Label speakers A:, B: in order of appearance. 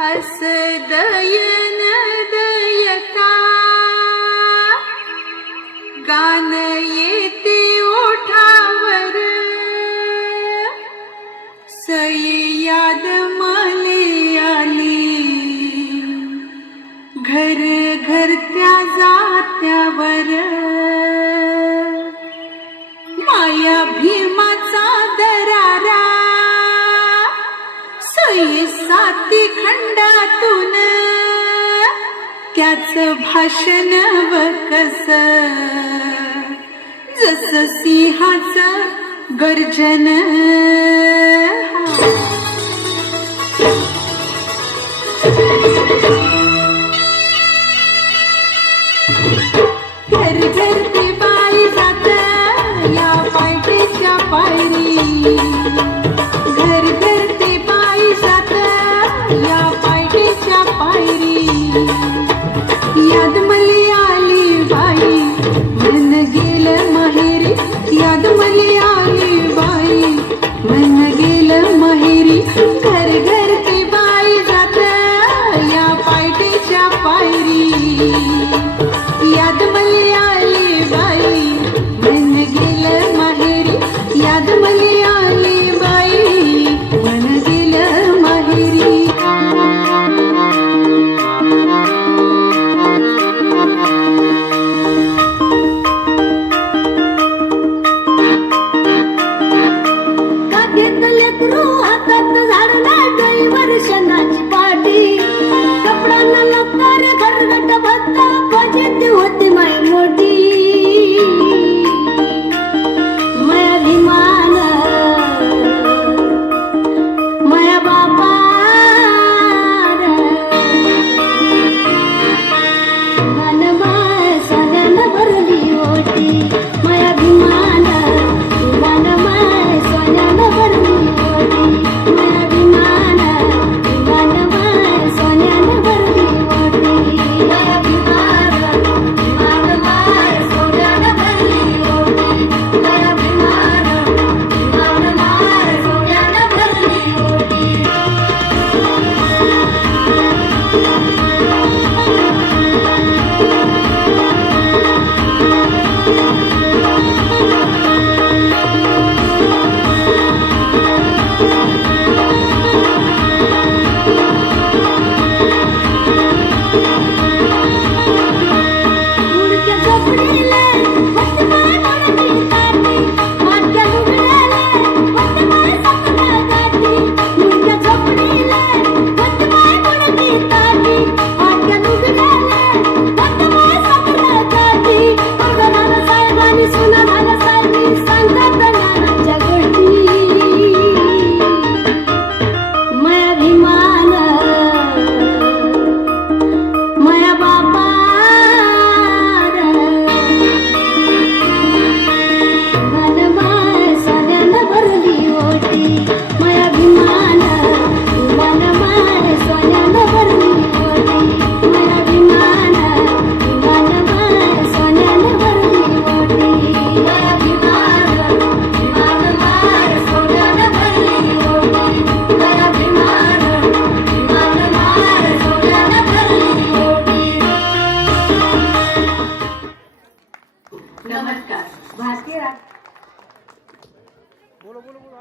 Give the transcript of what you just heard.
A: य न दयता। गानये होई साती खंडातून. त्याच भाषण व कस. जस सिंहाच गर्जन. हा. नमस्कार. भारतीय बोलो बोलो बोलो